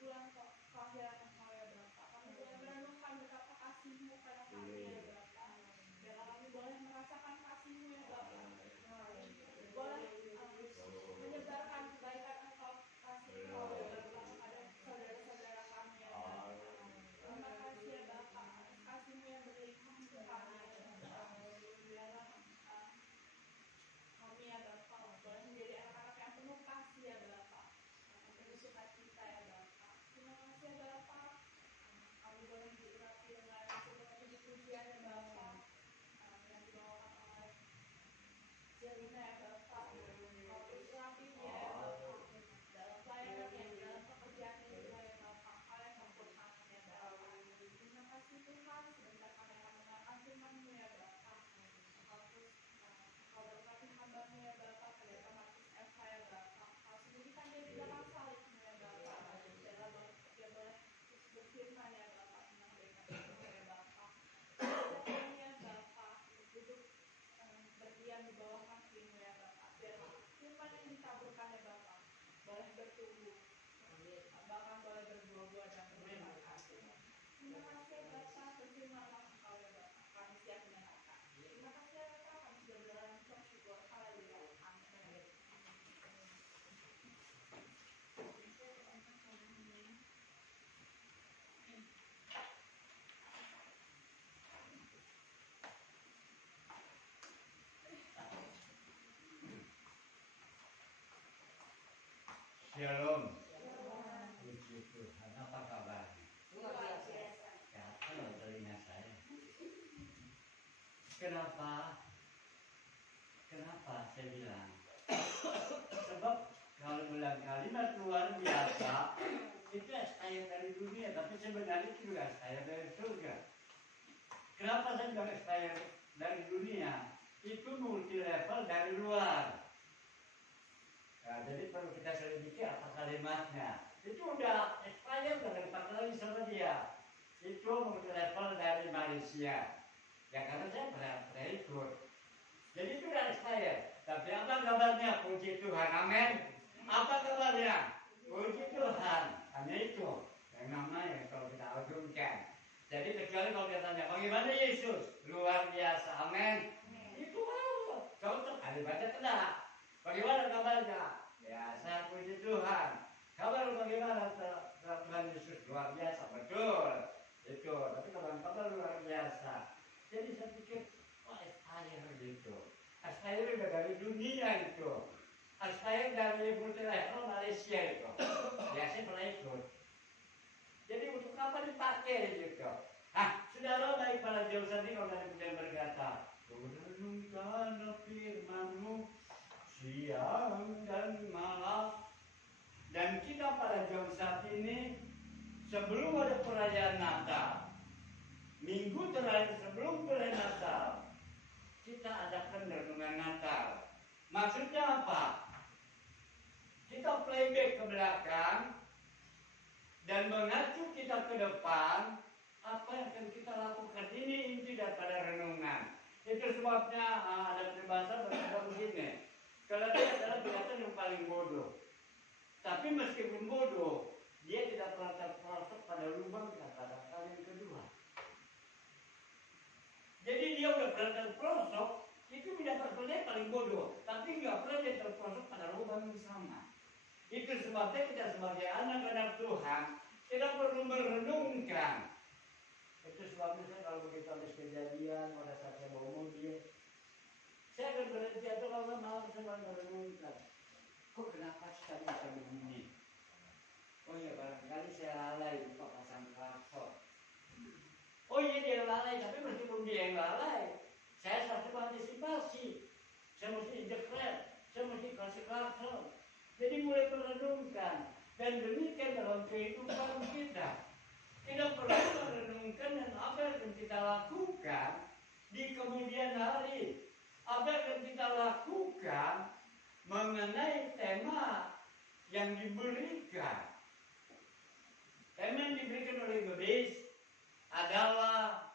bulan kelahiran Engkau ya Bapa. Kami boleh merenungkan betapa kasih-Mu pada kami ya Bapa. Biarlah kami boleh merasakan kasih-Mu ya Bapa. Boleh menyebarkan kebaikan Engkau, kasih Engkau ya Bapa kepada saudara-saudara kami ya Bapa. Terima kasih ya Bapa, kasih-Mu yang berlimpah untuk kami ya Bapa. Biarlah kami ya Bapa boleh menjadi anak-anak yang penuh kasih ya Bapa, yang penuh sukacita ya Bapa. Terima kasih ya Bapa, kami boleh diurapi dengan sebuah puji-pujian ya Bapa yang dibawakan oleh Jelina ya Bapa. Kau urapi dia ya Bapa dalam pelayanannya, dalam pekerjaannya juga ya Bapa. Kau yang sempurnakan ya Bapa. Terima kasih Tuhan, sebentar kami akan mendengarkan firman-Mu ya Bapa. Kau berkati hamba-Mu ya Bapa, pendeta Markus Eva ya Bapa. Kau sembunyikan dia di belakang salib-Mu ya Bapa. Biarlah dia boleh berfirman ya Bapa tentang kebaikan-Mu ya Bapa. Ajak kami ya Bapa untuk duduk berdiam di bawah kaki-Mu ya Bapa. Biarlah firman yang ditaburkan ya Bapa boleh bertumbuh, bahkan boleh berbuah-buah dan bermanfaat. Terima kasih ya Bapa, berfirmanlah Engkau ya Bapa. Kami siap mendengarkan. Terima kasih ya Bapa, kami sudah berjalan untuk syukur. Haleluya. Amin. Shalom. Puji Tuhan, apa kabar? Luar biasa. Gatal telinga saya. Kenapa saya bilang? Sebab kalau bilang kalimat luar biasa itu expired dari dunia, tapi sebenarnya itu juga expired dari surga. Kenapa saya bilang expired dari dunia? Itu multi level dari luar. Nah, jadi perlu kita selidiki apa kalimatnya. Itu udah expired, udah dipakai lagi sama dia. Itu multi level dari Malaysia. Ya karena saya pernah ikut. Jadi itu udah expired. Tapi apa kabarnya? Puji Tuhan, amin. Apa kabarnya? Puji Tuhan. Hanya itu yang namanya kalau kita agungkan. Jadi kecuali kalau kita tanya bagaimana Yesus? Luar biasa, amin. Itu contoh kalimatnya kena. Bagaimana kabarnya? Ya, saya puji Tuhan. Kabar bagaimana Tuhan Yesus? Luar biasa, betul. Itu, tapi kabar luar biasa. Jadi saya pikir, aspire gitu. Aspire udah dari dunia itu. Aspire dari multi level Malaysia itu. Ya, saya pernah ikut. Jadi untuk apa dipakai gitu? Saudara baik para jauh tadi kalau dari kemudian berkata, renungkan firman-Mu siang dan malam. Dan kita pada jam saat ini sebelum ada perayaan Natal, minggu terakhir sebelum perayaan Natal, kita adakan renungan Natal. Maksudnya apa? Kita playback ke belakang dan mengacu kita ke depan. Apa yang akan kita lakukan? Ini inti daripada renungan. Itu sebabnya ada peribahasa berkata begini, kalau dia adalah binatang yang paling bodoh, tapi meskipun bodoh, dia tidak pernah terperosok pada lubang kata kali yang kedua. Jadi dia udah pernah terperosok, itu binatang dia paling bodoh, tapi nggak pernah dia terperosok pada lubang yang sama. Itu sebabnya kita sebagai anak-anak Tuhan, kita perlu merenungkan. Itu sebabnya saya kalau begitu habis kejadian, pada saat saya bawa mobil, saya akan berhenti atau kalau malam saya akan merenungkan. Kok kenapa kita bisa begini? Oh ya barangkali saya lalai lupa pasang klakson. Oh iya dia lalai, tapi meskipun dia yang lalai, saya satu antisipasi. Saya mesti injek rem, saya mesti kasih klakson. Jadi mulai merenungkan. Dan demikian dalam kehidupan kita. Kita perlu merenungkan dan apa yang akan kita lakukan di kemudian hari. Apa yang akan kita lakukan mengenai tema yang diberikan. Tema yang diberikan oleh Gebis adalah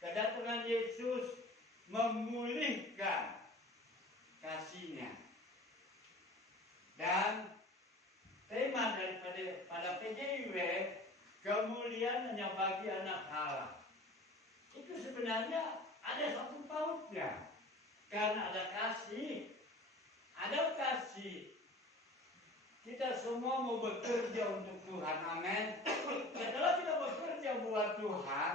kedatangan Yesus memulihkan kasihnya. Dan tema daripada pada PJU Karena ada kasih. Ada kasih. Kita semua mau bekerja untuk Tuhan. Amin. Setelah kita bekerja buat Tuhan,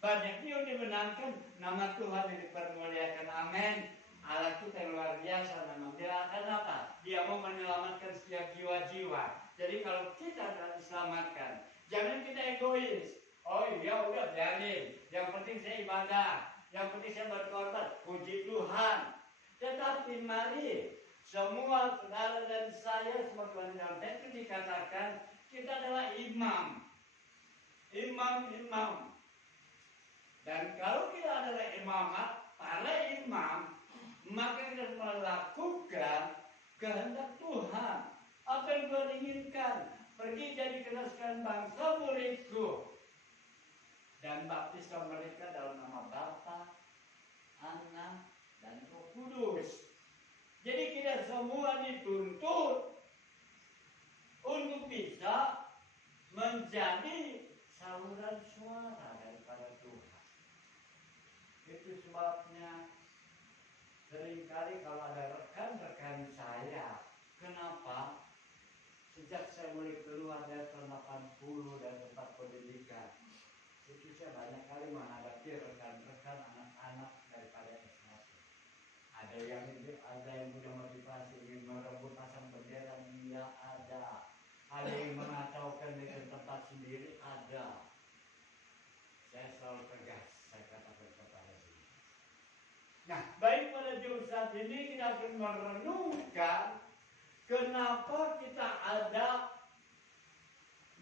banyak yang dimenangkan, nama Tuhan yang dipermuliakan. Amin. Allah kita yang luar biasa memang. Dia akan apa? Dia mau menyelamatkan setiap jiwa-jiwa. Jadi kalau kita akan diselamatkan, jangan kita egois. Oh iya udah biarin. Yang penting saya ibadah. Yang penting saya berkorban. Puji Tuhan. Tetapi mari semua saudara dan saya sebagai dalam itu dikatakan kita adalah imam. Imam. Dan kalau kita adalah imamat, para imam, maka kita melakukan kehendak Tuhan. Apa yang Tuhan inginkan? Pergi jadikanlah sekalian bangsa muridku dan baptiskan mereka dalam nama Bapa, Anak, dan Roh Kudus. Jadi kita semua dituntut untuk bisa menjadi saluran suara daripada Tuhan. Itu sebabnya seringkali kalau ada rekan-rekan saya, kenapa? Sejak saya mulai keluar dari tahun 80 dan tempat pendidikan, itu saya banyak kali menghadapi rekan-rekan anak-anak daripada S1. Ada yang punya motivasi ingin merebut pasang bendera, iya ada. Ada yang mengacaukan dengan tempat sendiri, ada. Saya selalu tegas, saya katakan kepada dia. Nah, baik pada jauh saat ini kita akan merenungkan kenapa kita ada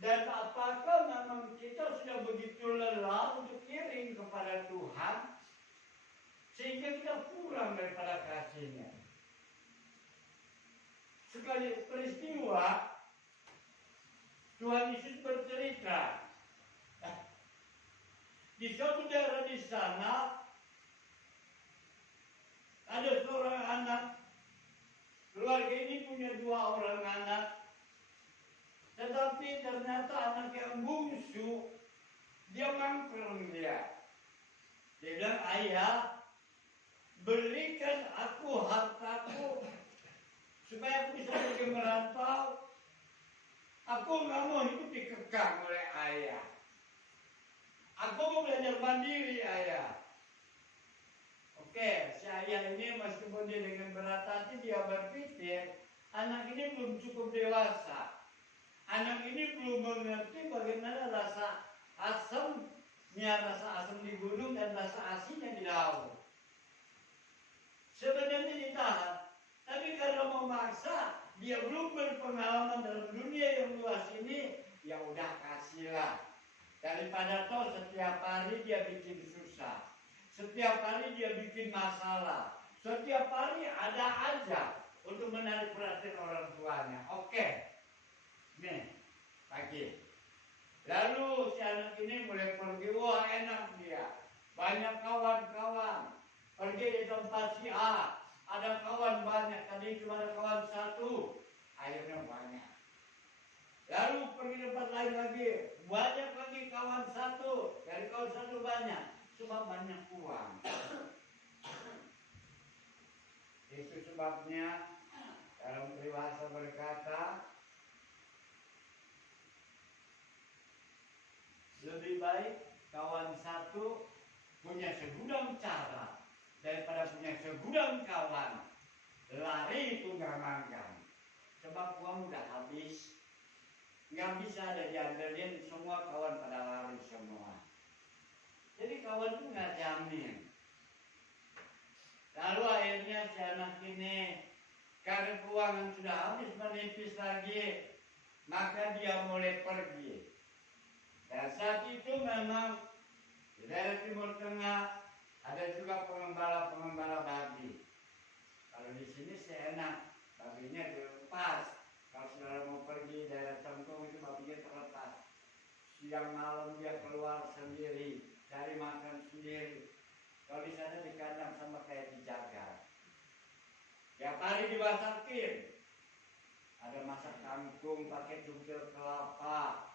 dan apakah memang kita sudah begitu lelah untuk iring kepada Tuhan sehingga kita kurang daripada kasih-Nya. Sekali peristiwa Tuhan Yesus bercerita di suatu daerah di sana ada seorang anak. Keluarga ini punya 2 orang anak. Tetapi ternyata anak yang bungsu dia mangkrung dia. Dia bilang, ayah, berikan aku hartaku supaya aku bisa pergi merantau. Aku nggak mau hidup dikekang oleh ayah. Aku mau belajar mandiri, ayah. Oke, si ayah ini meskipun dia dengan berat hati, dia berpikir anak ini belum cukup dewasa. Anak ini belum mengerti bagaimana rasa asamnya, rasa asam di gunung dan rasa asinnya di laut. Sebenarnya ditahan, tapi karena memaksa, dia belum berpengalaman dalam dunia yang luas ini, ya udah kasihlah. Daripada toh setiap hari dia bikin susah. Setiap hari dia bikin masalah. Setiap hari ada aja untuk menarik perhatian orang tuanya. Oke. Nih, pagi. Lalu si anak ini mulai pergi. Wah, enak dia. Banyak kawan-kawan. Pergi di tempat si A. Ada kawan banyak. Tadi cuma ada kawan 1. Akhirnya banyak. Lalu pergi tempat lain lagi. Banyak lagi kawan 1. Dari kawan 1 banyak. Sebab banyak uang. Itu sebabnya dalam peribahasa berkata, lebih baik kawan 1 punya segudang cara daripada punya segudang kawan lari tunggang-langgang. Sebab uang udah habis, nggak bisa ada diambilin, semua kawan pada lari semua. Jadi kawan itu nggak jamin. Lalu akhirnya si anak ini karena keuangan sudah habis menipis lagi, maka dia mulai pergi. Dan saat itu memang di daerah Timur Tengah ada juga pengembala babi. Kalau di sini seenak, babinya dilepas. Kalau saudara mau pergi daerah Cengkong itu babinya terlepas. Siang malam dia keluar sendiri, cari makan sendiri. Kalau di sana di kandang sama kayak dijaga. Tiap hari dimasakin. Ada masak kangkung pakai cungkil kelapa.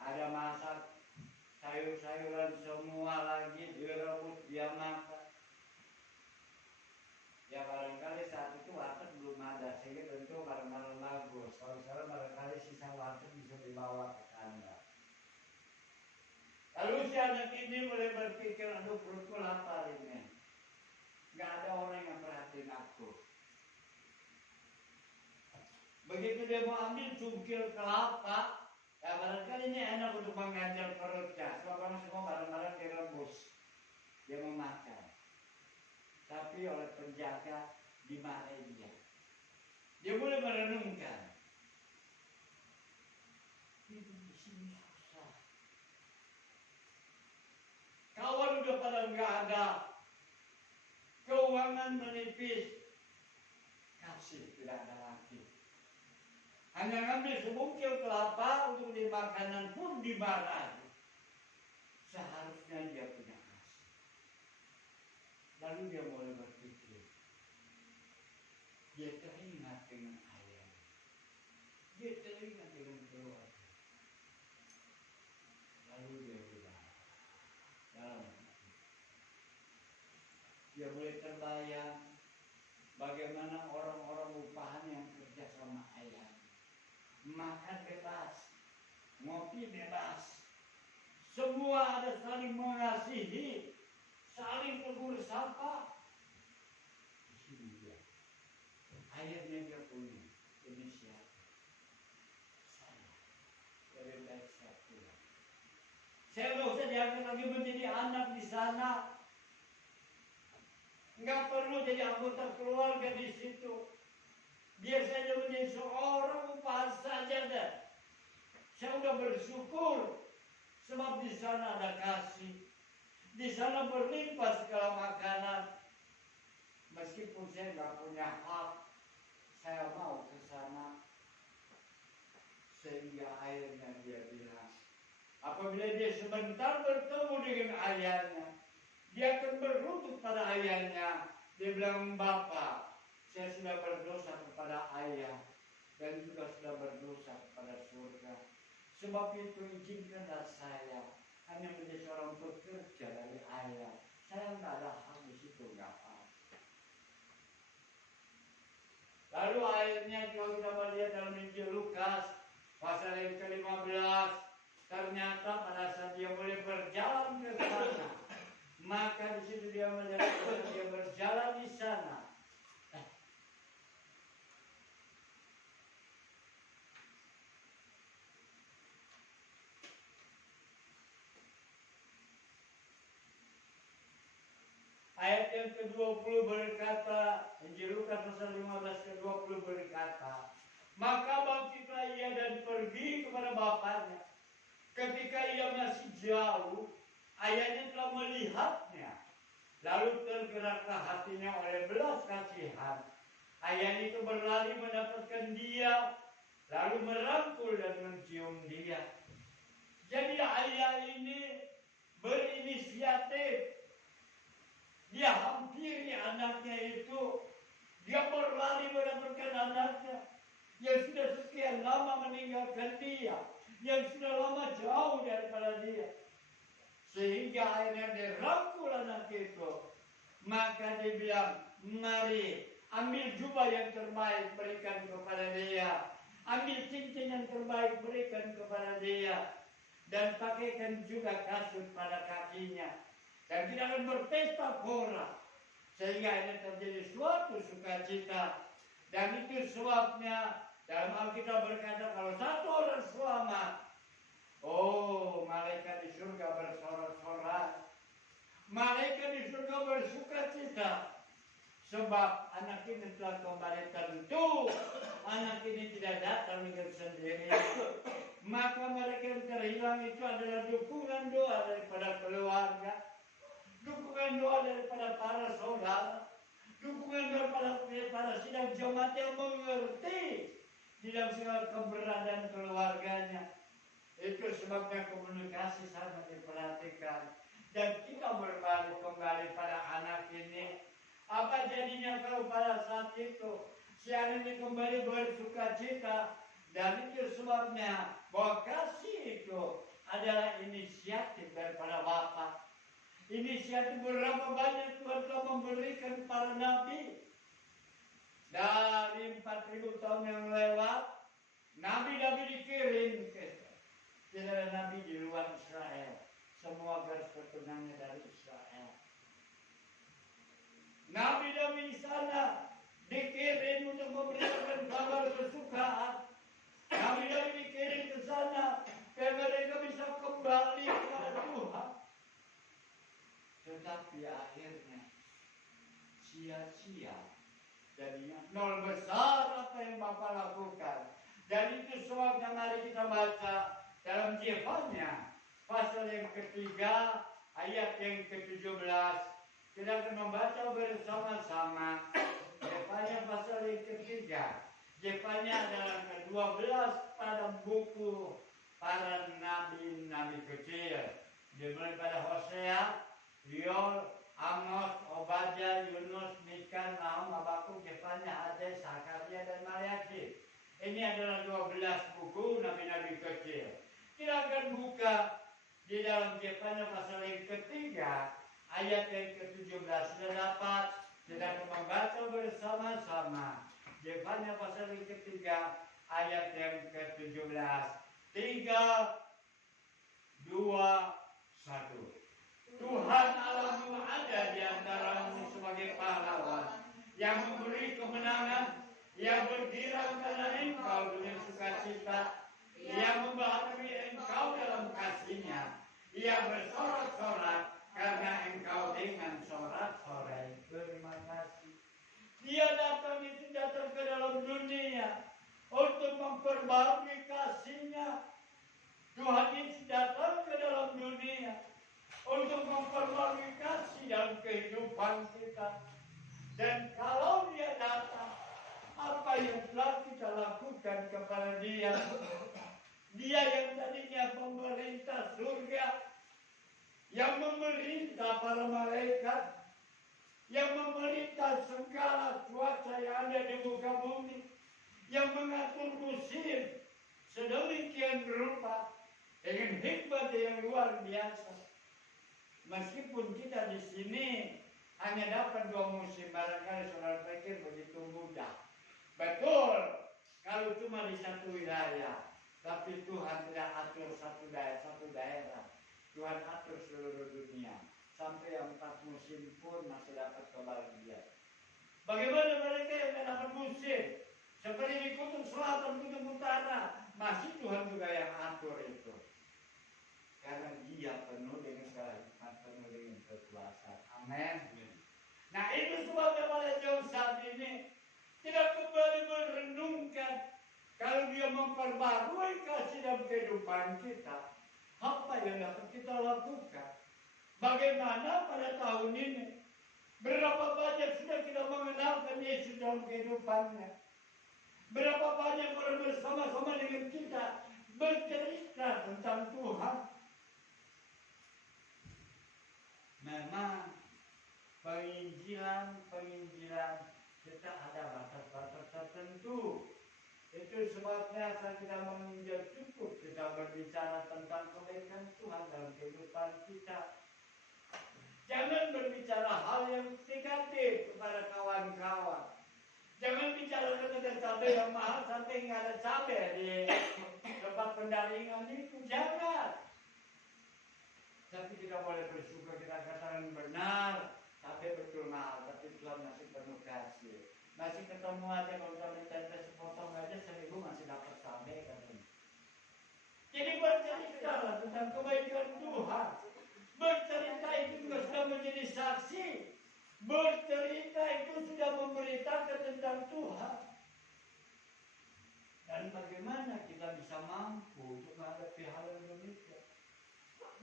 Ada masak sayur-sayuran semua lagi direbus dia makan. Ya barangkali saat itu warteg belum ada, sehingga tentu barang-barang bagus. Kalau sekarang barangkali sisa warteg bisa dibawa ke Anda. Lalu si anak ini mulai berpikir, aduh perutku lapar ini. Nggak ada orang yang perhatiin aku. Begitu dia mau ambil cungkil kelapa, ya barangkali ini enak untuk mengganjal perutnya. Sebab semua barang-barang direbus. Dia mau makan. Tapi oleh penjaga dimarahin dia. Dia mulai merenungkan. Hidup di sini susah. Kawan udah pada nggak ada. Keuangan menipis. Kasih tidak ada lagi. Hanya ngambil sebungkil kelapa untuk di makanan pun dimarahi. Seharusnya dia punya kasih. Lalu dia mulai berpikir. Dia teringat dengan ayahnya. Dia teringat dengan keluarga. Lalu dia bilang dalam hati. Dia mulai terbayang bagaimana orang-orang upahan yang kerja sama ayah. Makan bebas, ngopi bebas. Semua ada saling mengasihi, saling tegur sapa. Di sini dia. Akhirnya dia punya inisiatif. Saya lebih baik saya pulang. Saya nggak usah diangkat lagi menjadi anak di sana. Nggak perlu jadi anggota keluarga di situ. Biar saja menjadi seorang upahan saja deh. Saya udah bersyukur sebab di sana ada kasih. Di sana berlimpah segala makanan. Meskipun saya nggak punya hak, saya mau ke sana. Sehingga akhirnya dia bilang, apabila dia sebentar bertemu dengan ayahnya, dia akan berlutut pada ayahnya. Dia bilang, Bapak, saya sudah berdosa kepada ayah dan juga sudah berdosa kepada surga. Sebab itu izinkanlah saya hanya menjadi seorang pekerja dari ayah. Saya nggak ada hak di situ, nggak apa. Lalu akhirnya kalau kita melihat dalam Injil Lukas pasal yang ke-15, ternyata pada saat dia mulai berjalan ke sana, maka di situ dia melihat dia berjalan di sana. Ayat yang ke-20 berkata, Injil Lukas pasal 15 ke-20 berkata, maka bangkitlah ia dan pergi kepada bapaknya. Ketika ia masih jauh, ayahnya telah melihatnya. Lalu tergeraklah hatinya oleh belas kasihan. Ayahnya itu berlari mendapatkan dia, lalu merangkul dan mencium dia. Jadi ayah ini berinisiatif. Dia hampiri anaknya itu. Dia berlari mendapatkan anaknya yang sudah sekian lama meninggalkan dia, yang sudah lama jauh daripada dia. Sehingga akhirnya dia rangkul anak itu. Maka dia bilang, mari ambil jubah yang terbaik berikan kepada dia. Ambil cincin yang terbaik berikan kepada dia. Dan pakaikan juga kasut pada kakinya. Dan tidak akan berpesta pora. Sehingga ini terjadi suatu sukacita. Dan itu sebabnya dalam Alkitab berkata kalau satu orang selamat, oh malaikat di surga bersorak-sorai. Malaikat di surga bersukacita. Sebab anak ini telah kembali tentu. Anak ini tidak datang dengan sendiri. Maka mereka yang terhilang itu adalah dukungan doa daripada keluarga. Dukungan doa daripada para saudara, dukungan daripada para sidang jemaat yang mengerti di dalam segala keberadaan keluarganya. Itu sebabnya komunikasi sangat diperhatikan. Dan kita berbalik kembali pada anak ini. Apa jadinya kalau pada saat itu si anak ini kembali bersukacita. Dan itu sebabnya bahwa kasih itu adalah inisiatif daripada Bapa. Inisiatif berapa banyak Tuhan telah memberikan para nabi. Dari 4.000 tahun yang lewat, nabi-nabi dikirim ke tidak ada nabi di luar Israel. Semua garis keturunannya dari Israel. Nabi-nabi di sana dikirim untuk memberitakan kabar kesukaan. Nabi-nabi dikirim ke sana supaya mereka bisa kembali kepada Tuhan. Tetapi akhirnya sia-sia. Jadinya nol besar apa yang Bapak lakukan. Dan itu semua yang mari kita baca dalam Yefanya pasal yang ketiga ayat yang ke-17. Kita akan membaca bersama-sama Yefanya pasal yang ketiga. Yefanya adalah ke-12 pada buku para nabi-nabi kecil. Dimulai pada Hosea, Yol, Amos, Obadya, Yunus, Mika, Nahum, Habakuk, Yefanya, Hades, Zakaria, dan Maliaki. Ini adalah 12 buku nabi-nabi kecil. Kita akan buka di dalam Yefanya pasal yang ketiga, ayat yang ke-17. Sudah dapat? Kita akan membaca bersama-sama. Yefanya pasal yang ketiga, ayat yang ke-17. 3, 2, 1. Tuhan Allahmu ada di antaramu sebagai pahlawan yang memberi kemenangan, yang bergirang karena engkau dengan sukacita, yang membaharui engkau dalam kasihnya, ia bersorak-sorak karena engkau dengan sorak-sorai. Terima kasih. Dia datang ke dalam dunia untuk memperbarui kasihnya. Tuhan Yesus datang ke dalam dunia untuk memperbarui kasih dalam kehidupan kita. Dan kalau dia datang, apa yang telah kita lakukan kepada dia? Dia yang tadinya pemerintah surga, yang memerintah para malaikat, yang memerintah segala cuaca yang ada di muka bumi, yang mengatur musim sedemikian rupa dengan hikmat yang luar biasa. Meskipun kita di sini hanya dapat 2 musim, barangkali saudara pikir begitu mudah. Betul, kalau cuma di satu wilayah. Tapi Tuhan tidak atur satu daerah. Tuhan atur seluruh dunia. Sampai yang 4 musim pun masih dapat kebahagiaan. Bagaimana mereka yang tidak dapat musim? Seperti di kutub selatan, kutub utara. Masih Tuhan juga yang atur itu. Karena dia penuh dengan segala hikmat, penuh dengan kekuasaan. Amin. Nah itu sebabnya pada jauh saat ini tidak kembali merenungkan kalau dia memperbarui kasih dalam kehidupan kita, apa yang dapat kita lakukan? Bagaimana pada tahun ini? Berapa banyak sudah kita mengenalkan Yesus dalam kehidupannya? Berapa banyak orang bersama-sama dengan kita bercerita tentang Tuhan? Memang penginjilan kita ada batas-batas tertentu. Itu sebabnya saat kita menginjil cukup kita berbicara tentang kebaikan Tuhan dalam kehidupan kita. Jangan berbicara hal yang negatif kepada kawan-kawan. Jangan bicara tentang cabai yang mahal sampai nggak ada cabai di tempat pendaringan itu. Jangan. Tapi kita boleh bersyukur, kita katakan benar, tapi betul mahal, tapi Tuhan masih penuh kasih. Masih ketemu aja kalau cabai tempe sepotong aja 1.000 masih dapat cabai katanya. Jadi bercerita tentang kebaikan Tuhan. Bercerita itu juga sudah menjadi saksi. Bercerita itu sudah memberitakan tentang Tuhan. Dan bagaimana kita bisa mampu untuk menghadapi hal yang demikian?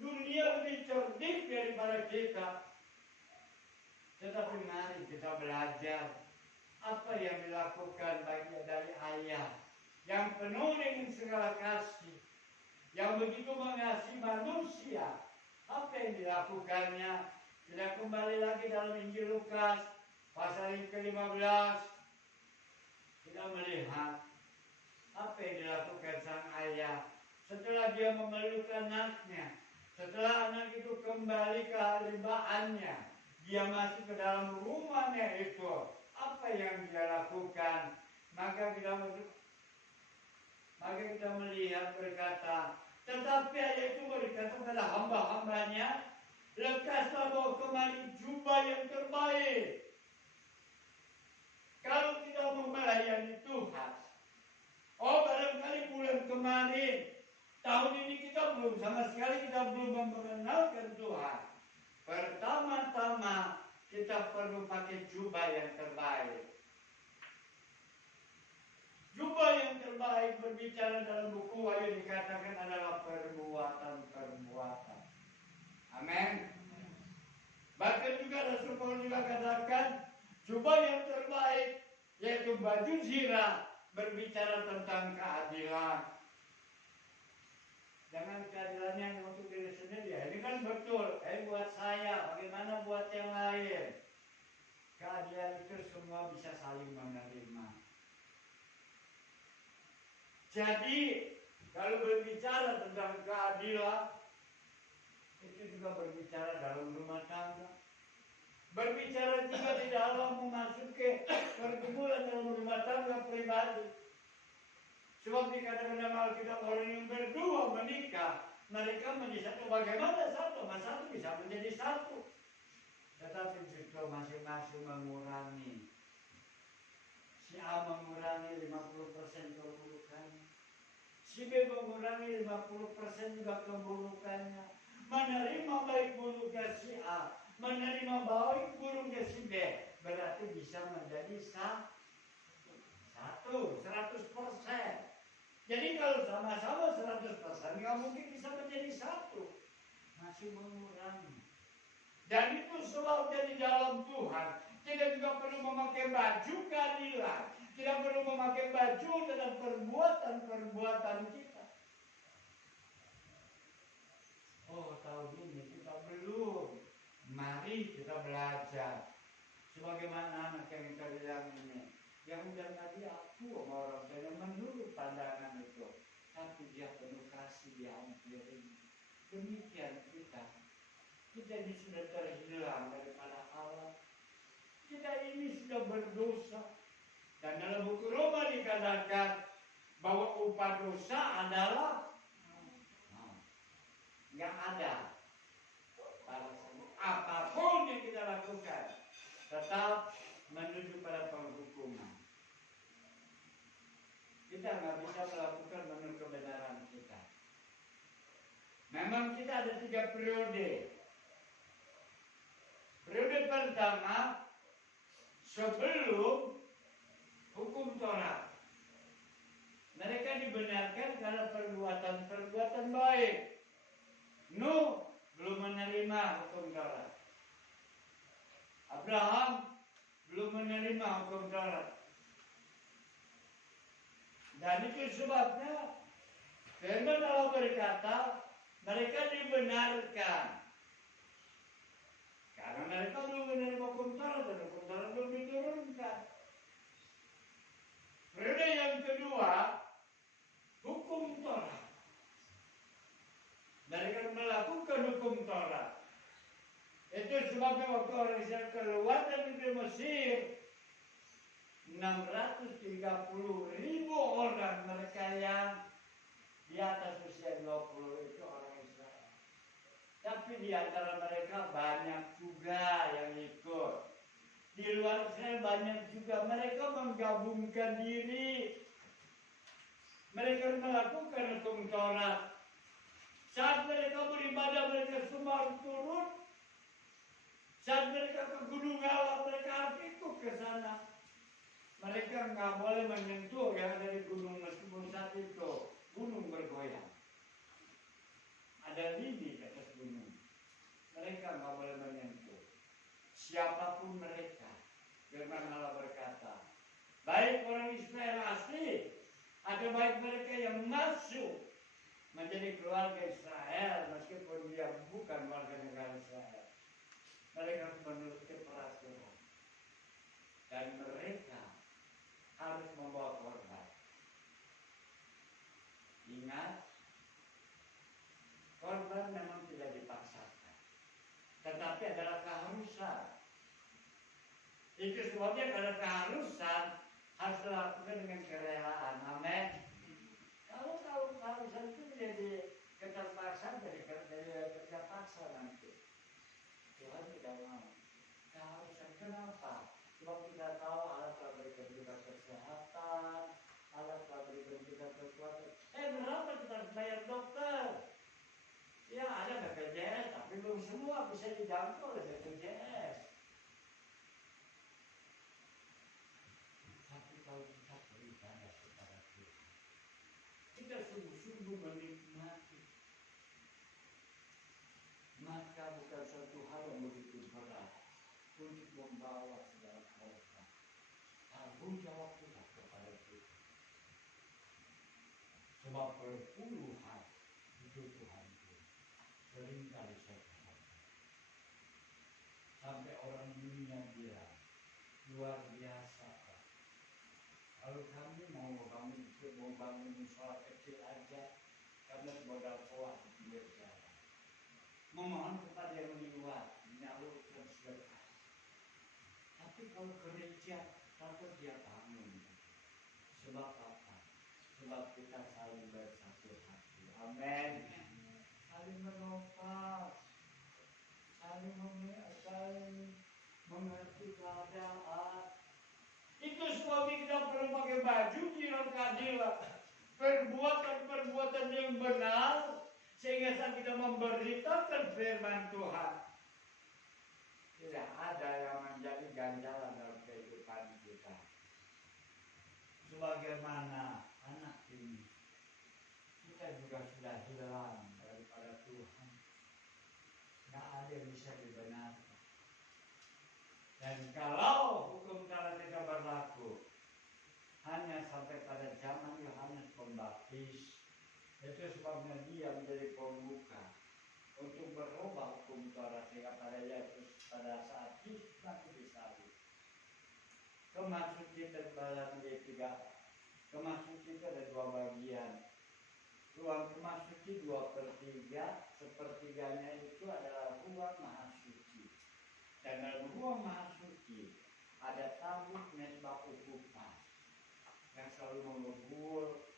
Dunia lebih cerdik daripada kita. Tetapi mari kita belajar apa yang dilakukan dari ayah yang penuh dengan segala kasih, yang begitu mengasihi manusia. Apa yang dilakukannya? Kita kembali lagi dalam Injil Lukas pasal yang ke-15. Kita melihat apa yang dilakukan sang ayah setelah dia memeluk anaknya. Setelah anak itu kembali ke halibaannya, dia masuk ke dalam rumahnya itu. apa yang dia lakukan. Maka kita melihat berkata, tetapi ayat itu berkata pada hamba-hambanya, lekaslah bawa kemari jubah yang terbaik. Kalau kita mau melayani Tuhan, barangkali bulan kemarin, tahun ini kita belum sama sekali kita belum mengenalkan Tuhan. Pertama-tama kita perlu pakai jubah yang terbaik. Jubah yang terbaik berbicara dalam buku Wahyu dikatakan adalah perbuatan-perbuatan. Amin. Bahkan juga Rasul Paulus juga katakan jubah yang terbaik yaitu baju zirah berbicara tentang keadilan. Jangan keadilannya untuk diri sendiri. Ini kan betul. Buat saya, bagaimana buat yang lain? Keadilan itu semua bisa saling menerima. Jadi, kalau berbicara tentang keadilan, itu juga berbicara dalam rumah tangga. Berbicara juga di dalam memasuki pergumulan dalam rumah tangga pribadi. Sebab dikatakan dalam Alkitab orang yang berdua menikah, mereka menjadi satu. Bagaimana satu? Satu bisa menjadi satu. Tetapi justru masing-masing mengurangi. Si A mengurangi 50% keburukannya. Si B mengurangi 50% juga keburukannya. Menerima baik buruknya si A, menerima baik buruknya si B, berarti bisa menjadi satu, 100%. Jadi kalau sama-sama 100%, nggak mungkin bisa menjadi satu. Masih mengurangi. Dan itu sebabnya di dalam Tuhan, kita juga perlu memakai baju keadilan. Kita perlu memakai baju dalam perbuatan-perbuatan kita. Tahun ini kita belum. Mari kita belajar. Sebagaimana anak yang kita bilang ini. Yang udah tadi aku sama orang saya menurut pandangan itu. Tapi dia penuh kasih, dia ampirin. Demikian kita. Kita ini sudah terhilang daripada Allah. Kita ini sudah berdosa. Dan dalam buku Roma dikatakan bahwa upah dosa adalah yang ada. Apapun yang kita lakukan tetap menuju pada penghukuman. Kita nggak bisa melakukan menurut kebenaran kita. Memang kita ada 3 periode. Periode pertama sebelum hukum Taurat. Mereka dibenarkan karena perbuatan-perbuatan baik. Nuh belum menerima hukum Taurat. Abraham belum menerima hukum Taurat. Dan itu sebabnya firman Allah berkata mereka dibenarkan karena mereka belum menerima hukum Taurat dan hukum Taurat belum diturunkan. Periode yang kedua hukum Taurat. Mereka melakukan hukum Taurat. Itu sebabnya waktu orang Israel keluar dari Mesir, 630.000 orang mereka yang di atas usia 20 itu orang Israel. Tapi di antara mereka banyak juga yang ikut. Di luar Israel banyak juga. Mereka menggabungkan diri. Mereka melakukan hukum Taurat. Saat mereka beribadah, mereka semua turun. Saat mereka ke Gunung Allah, mereka harus ikut ke sana. Mereka nggak boleh menyentuh yang ada di gunung meskipun saat itu gunung bergoyang. Ada lidi di atas gunung. Mereka nggak boleh menyentuh. Siapapun mereka, firman Allah berkata, baik orang Israel asli, ada baik mereka yang masuk menjadi keluarga Israel meskipun dia bukan warga negara Israel. Mereka menuruti peraturan dan mereka harus membawa korban. Ingat, korban memang tidak dipaksakan, tetapi adalah keharusan. Itu sebabnya kalau keharusan harus dilakukan dengan kerelaan. Amin. Kalau keharusan itu menjadi keterpaksaan dari kerja paksa nanti. Tuhan tidak mau. Keharusan kenapa? Sebab kita tahu Allah telah berikan kita kesehatan, Allah telah berikan kita kekuatan. Berapa kita harus bayar dokter? Ya ada BPJS, tapi belum semua bisa dijangkau oleh BPJS. Tapi kalau kita beribadah kepada Tuhan, kita sungguh-sungguh menikmati, maka bukan suatu hal yang begitu berat untuk membawa segala korban. Tanggung jawab kita kepada Tuhan. Sebab perpuluhan itu Tuhan itu seringkali saya katakan. Sampai orang dunia bilang luar biasa. Kalau kami mau bangun musola kecil aja, kami modal kuat di pinggir jalan. Memohon kepada yang di luar, menyalurkan sedekah. Tapi kalau gereja, takut dia bangun. Sebab apa? Sebab kita saling bersatu hati. Amin. Saling menopang, saling mengerti keadaan. Itu suami kita perlu pakai baju jiran keadilan, perbuatan yang benar, sehingga saat kita memberitakan firman Tuhan, tidak ada yang menjadi ganjalan dalam kehidupan kita. Sebagaimana anak ini, kita juga sudah hilang daripada Tuhan. Tidak ada yang bisa dibenarkan. Dan kalau hukum Taurat tidak berlaku, hanya sampai pada zaman Yohanes Pembaptis, itu sebabnya dia menjadi pembuka untuk berubah hukum Taurat sehingga pada Yesus pada saat Yesus mati disalib. Kemah suci terbagi menjadi 3. Kemah suci itu ada 2 bagian. Ruang kemah suci 2/3, sepertiganya itu adalah ruang maha suci. Dan dalam ruang maha suci ada tabut mesbah ukupan yang selalu mengebul,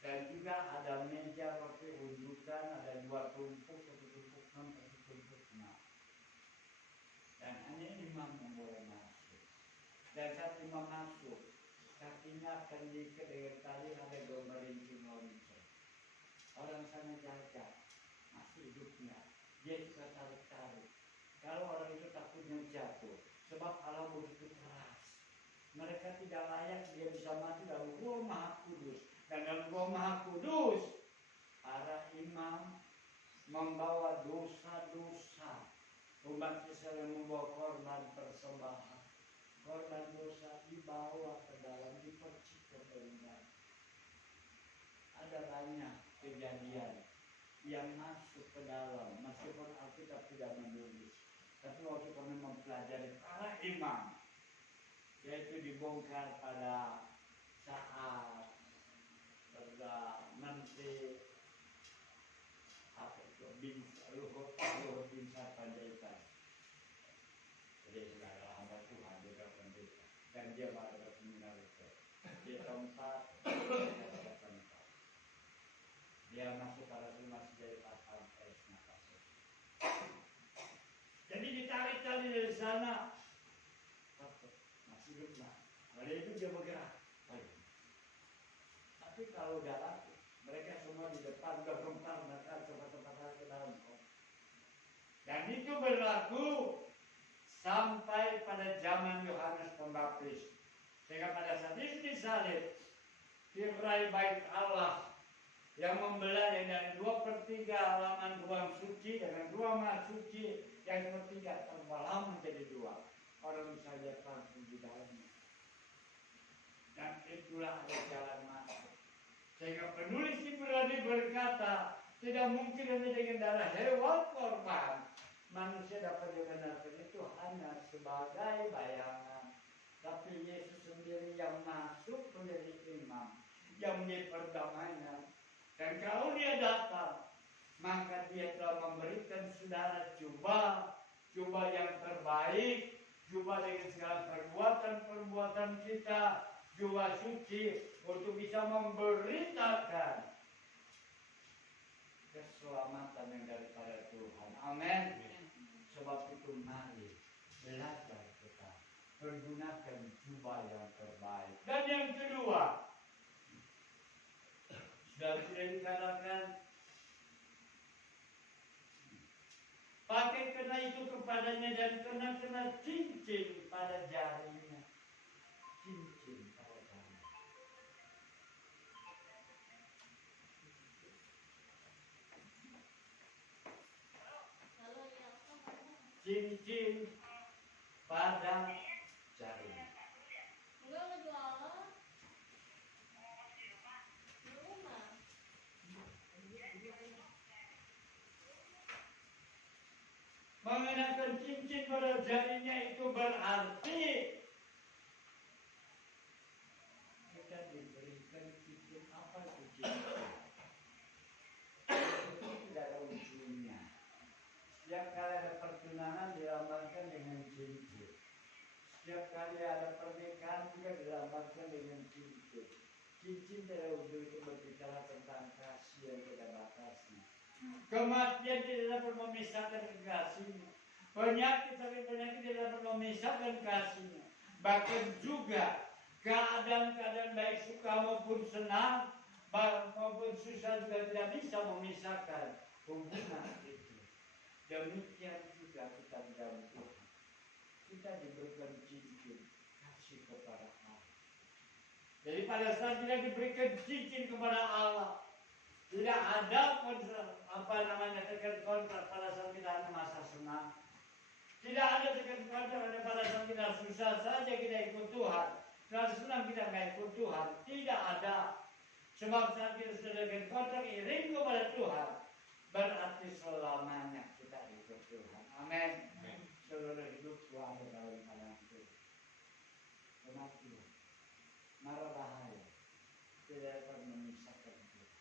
dan juga ada meja roti unjukan, ada 2 tumpuk, 1 tumpuk 6, 1 tumpuk 6. Dan hanya imam yang boleh masuk. Dan saat imam masuk, kakinya akan diikat dengan tali, ada gemerincing lonceng. Orang sana jaga, masih hidupnya, dia juga tarik-tarik. Kalau orang itu takutnya jatuh, sebab Allah begitu keras. Mereka tidak layak dia bisa mati dalam ruang maha kudus. Dan dalam ruang maha kudus, para imam membawa dosa-dosa. Umat Israel yang membawa korban persembahan. Korban dosa dibawa ke dalam, dipercik ke dalam. Ada banyak kejadian yang masuk ke dalam, meskipun Alkitab tidak menulis. Tapi waktu kami mempelajari para imam, yaitu dibongkar pada saat Menteri Luhut bin Sarpanjaitan. Jadi sudah adalah hamba Tuhan, juga pendeta, dan dia pada seminar itu di tempat dia masuk pada masih jadi pasal jadi ditarik tadi dari sana, masih hidup. Lalu itu dia bergerak. Tapi kalau dalam mereka semua di depan udah gempar mereka cepat-cepat ke dalam. Dan itu berlaku sampai pada zaman Yohanes Pembaptis. Sehingga pada saat itu disalib, tirai bait Allah yang membelah yang dari 2/3 halaman ruang suci dengan ruang maha suci yang 1/3 terbelah menjadi 2. Orang bisa lihat langsung di dalamnya. Dan itulah ada jalan masuk. Sehingga penulis Ibrani berkata, tidak mungkin hanya dengan darah hewan korban manusia dapat dibenarkan, itu hanya sebagai bayangan. Tapi Yesus sendiri yang masuk menjadi imam, yang menjadi perdamaian. Dan kalau dia datang, maka dia telah memberikan saudara jubah yang terbaik, jubah dengan segala perbuatan-perbuatan kita, jubah suci untuk bisa memberitakan keselamatan yang daripada Tuhan. Amin. Sebab itu mari belajar kita pergunakan jubah yang terbaik. Dan yang kedua, sudah tidak dikatakan pakai kena itu kepadanya dan kena cincin pada jarinya. Cincin pada jarinya. Cincin pada jarinya. Enggak ngejualan. Di rumah. Mengenakan cincin pada jarinya itu berarti kita diberikan cincin. Apa itu cincin? Itu tidak ada ujungnya. Setiap kali ada pertunangan dilambangkan dengan cincin. Setiap kali ada pernikahan juga dilambangkan dengan cincin. Cincin pada ujung itu berbicara tentang kasih yang tidak batasnya. Kematian tidak dapat memisahkan kasihnya. Penyakit sampai penyakit tidak dapat memisahkan kasihnya. Bahkan juga keadaan-keadaan baik suka maupun senang maupun susah juga tidak bisa memisahkan hubungan itu. Demikian juga kita di dalam Tuhan. Kita diberikan cincin kasih kepada Allah. Jadi pada saat kita diberikan cincin kepada Allah, tidak ada tekan kontrak pada saat kita ada masa senang. Tidak ada tekan kontrak pada saat kita susah saja kita ikut Tuhan. Kalau senang kita nggak ikut Tuhan, tidak ada. Sebab saat kita sudah tekan kontrak iring kepada Tuhan, berarti selamanya kita ikut Tuhan. Amin. Seluruh hidup ada dalam tangan Tuhan. Kematian, mara bahaya, tidak dapat memisahkan kita.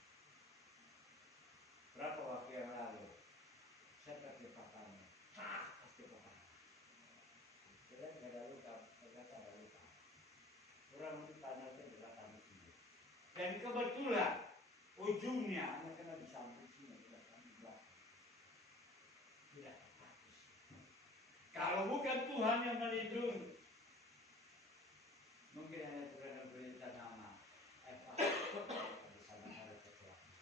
Berapa waktu yang lalu saya pakai papannya, pasti papan. Tidak ada luka, tidak ada luka. Orang itu panasnya di belakang sini. Dan kebetulan ujungnya hanya kena di samping sini, tidak di belakang. Tidak bagus. Kalau bukan Tuhan yang melindungi, mungkin hanya karena berita nama Eva di sana ada kecelakaan.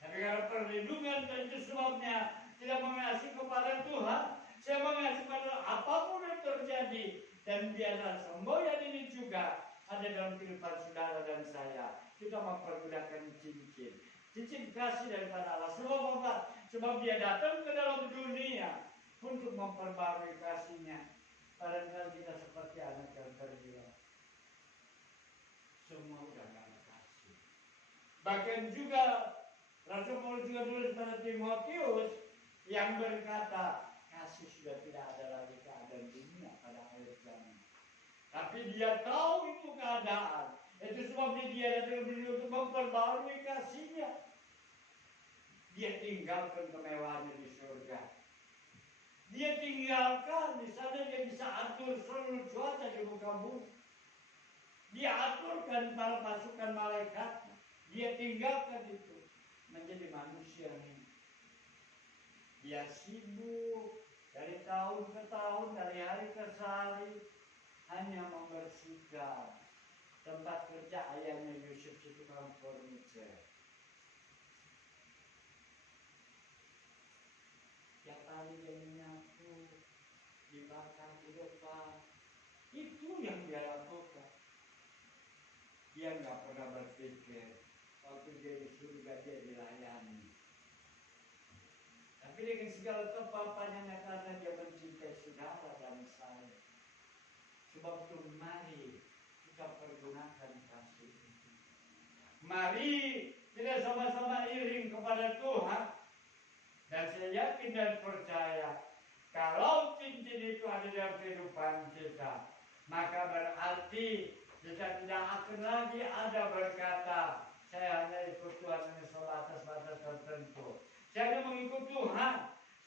Tapi kalau perlindungan dan itu sebabnya tidak mengasihi kepada Tuhan, saya mengasihi kepada apapun yang terjadi. Dan biarlah semboyan ini juga ada dalam kehidupan saudara dan saya. Kita mempergunakan cincin. Cincin kasih daripada Allah. Sebab apa? Sebab dia datang ke dalam dunia untuk memperbarui kasihnya. Barangkali kita seperti anak yang terhilang. Semua sudah tidak ada kasih. Bahkan juga Rasul Paulus juga tulis pada Timotius yang berkata, kasih sudah tidak ada lagi keadaan dunia pada akhir zaman. Tapi dia tahu itu keadaan. Itu sebabnya dia datang ke dunia untuk memperbarui kasihnya. Dia tinggalkan kemewahannya di surga. Dia tinggalkan di sana, dia bisa atur seluruh cuaca di muka bumi. Dia aturkan para pasukan malaikat. Dia tinggalkan itu menjadi manusia ini. Dia sibuk dari tahun ke tahun, dari hari ke hari, hanya membersihkan tempat kerja ayahnya Yusuf itu tukang furniture. Tiap kali dia menyapu, dibakar di depan, itu yang dia lakukan. Dia nggak pernah berpikir waktu dia di surga dia dilayani. Tapi dengan segala kepapannya karena dia mencintai saudara dan saya. Sebab itu mari kita pergunakan kasih itu. Mari kita sama-sama iring kepada Tuhan. Dan saya yakin dan percaya kalau cincin itu ada dalam kehidupan kita, maka berarti kita tidak akan lagi ada berkata, saya hanya ikut Tuhan dengan sebatas-batas tertentu. Saya hanya mengikut Tuhan.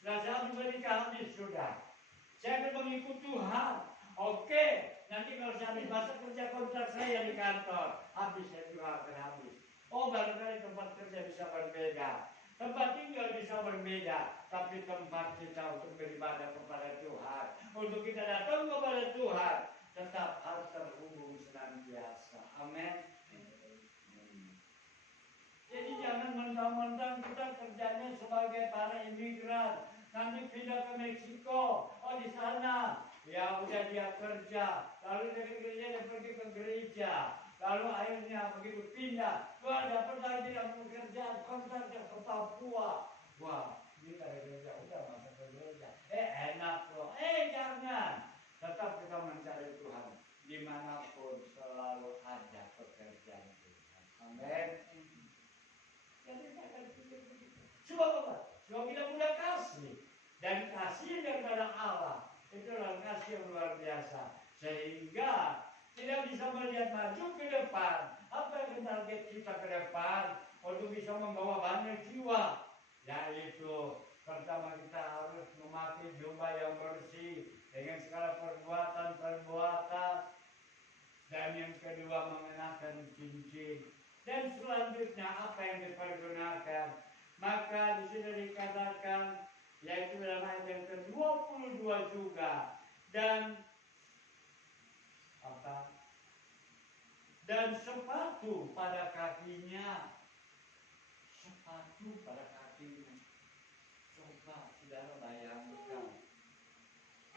Setelah saya menikah habis sudah. Saya akan mengikut Tuhan. Oke, nanti kalau saya habis masa kerja kontrak saya di kantor, habis saya juga akan habis. Oh, barangkali tempat kerja bisa berbeda, tempat tinggal bisa berbeda, tapi tempat kita untuk beribadah kepada Tuhan, untuk kita datang kepada Tuhan, tetap harus terhubung senantiasa. Amin. Jadi jangan mentang-mentang kita kerjanya sebagai para imigran, nanti pindah ke Meksiko, oh di sana, ya udah dia kerja, lalu dari gereja dia pergi ke gereja, lalu akhirnya begitu pindah, wah dapat lagi tidak pekerjaan kontrak ke Papua, wah ini dari gereja udah masuk ke gereja, enak loh, jangan, tetap kita mencari Tuhan, dimanapun selalu ada pekerjaan Tuhan. Amin. Jadi saya akan pikir begitu. Sebab apa? Sebab kita punya kasih. Dan kasih daripada Allah. Itulah kasih yang luar biasa. Sehingga tidak bisa melihat maju ke depan. Apa yang target kita ke depan? Untuk bisa membawa banyak jiwa. Yaitu pertama kita harus memakai jubah yang bersih. Dengan segala perbuatan-perbuatan. Dan yang kedua mengenakan cincin. Dan selanjutnya apa yang dipergunakan? Maka di sini dikatakan, yaitu dalam ayat yang ke-22 juga, dan apa? Dan sepatu pada kakinya, sepatu pada kakinya. Coba saudara bayangkan,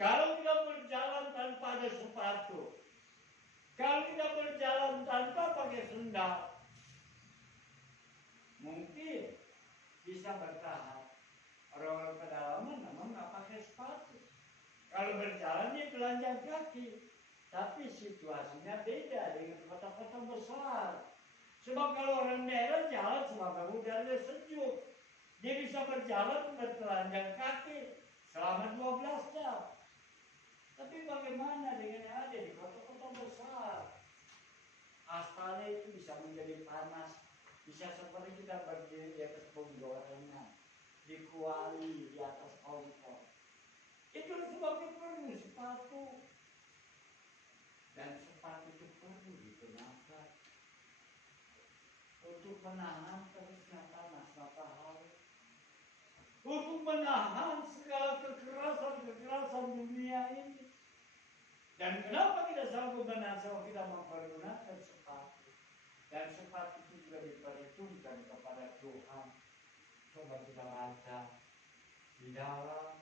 kalau kita berjalan tanpa ada sepatu, kalau kita berjalan tanpa pakai sendal, mungkin bisa bertahan. Orang-orang pedalaman memang nggak pakai sepatu. Kalau berjalan dia telanjang kaki. Tapi situasinya beda dengan kota-kota besar. Sebab kalau orang daerah jalan selama udara sejuk, dia bisa berjalan bertelanjang kaki selama 12 jam. Tapi bagaimana dengan yang ada di kota-kota besar? Aspalnya itu bisa menjadi panas. Bisa seperti kita berdiri di atas penggorengan, di kuali, di atas kompor. Itu sebabnya perlu sepatu. Dan sepatu itu perlu digunakan untuk menahan terusnya panas matahari. Untuk menahan segala kekerasan-kekerasan dunia ini. Dan kenapa kita sanggup menahan? Sebab kita mempergunakan sepatu. Dan sepatu itu juga diperhitungkan kepada Tuhan. Coba kita baca di dalam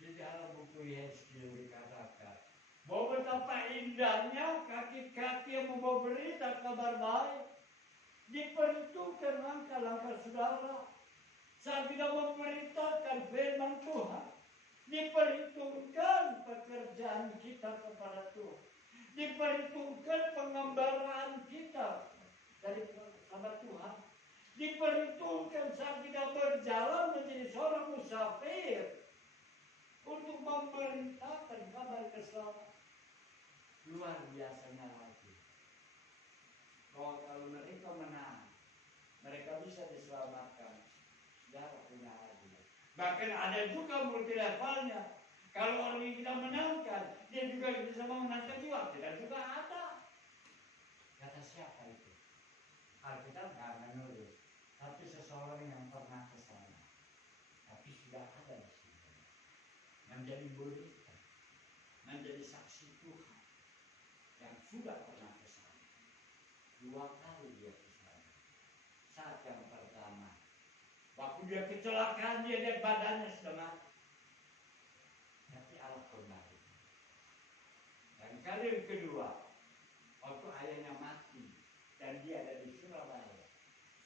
di dalam buku Yeskiel dikatakan bahwa betapa indahnya kaki-kaki yang membawa berita kabar baik. Diperhitungkan langkah-langkah saudara saat kita memberitakan firman Tuhan. Diperhitungkan pekerjaan kita kepada Tuhan. Diperhitungkan pengembaraan kita dari kepada Tuhan. Diperhitungkan saat kita berjalan menjadi seorang musafir untuk memberitakan kabar keselamatan. Luar biasanya lagi, bahwa kalau mereka menang, mereka bisa diselamatkan. Saudara punya hadiah. Bahkan ada juga multi levelnya. Kalau orang yang kita menangkan, dia juga bisa memenangkan jiwa. Kita juga ada. Kata siapa itu? Alkitab nggak menulis, tapi seseorang yang pernah ke sana, tapi sudah ada di sini, menjadi berita, menjadi saksi Tuhan yang sudah pernah ke sana. 2 kali dia ke sana. Saat yang pertama, waktu dia kecelakaan, dia lihat badannya sudah mati, tapi Allah kembali. Dan kali yang kedua, waktu ayahnya mati dan dia ada di Surabaya,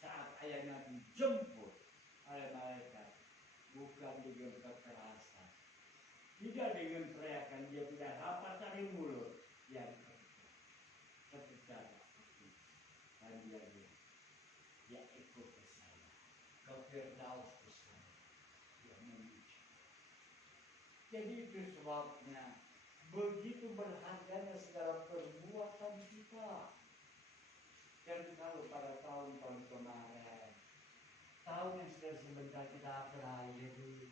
saat ayahnya dijemput oleh malaikat, bukan dengan kekerasan, tidak dengan teriakan, dia tidak dapat dari mulut, dia terpecah dan dia ikut ke sana, ke Firdaus ke sana, dia memuji. Jadi itu sebabnya begitu berharganya segala perbuatan kita. Dan kalau pada tahun-tahun kemarin, tahun yang sudah sebentar kita berakhiri,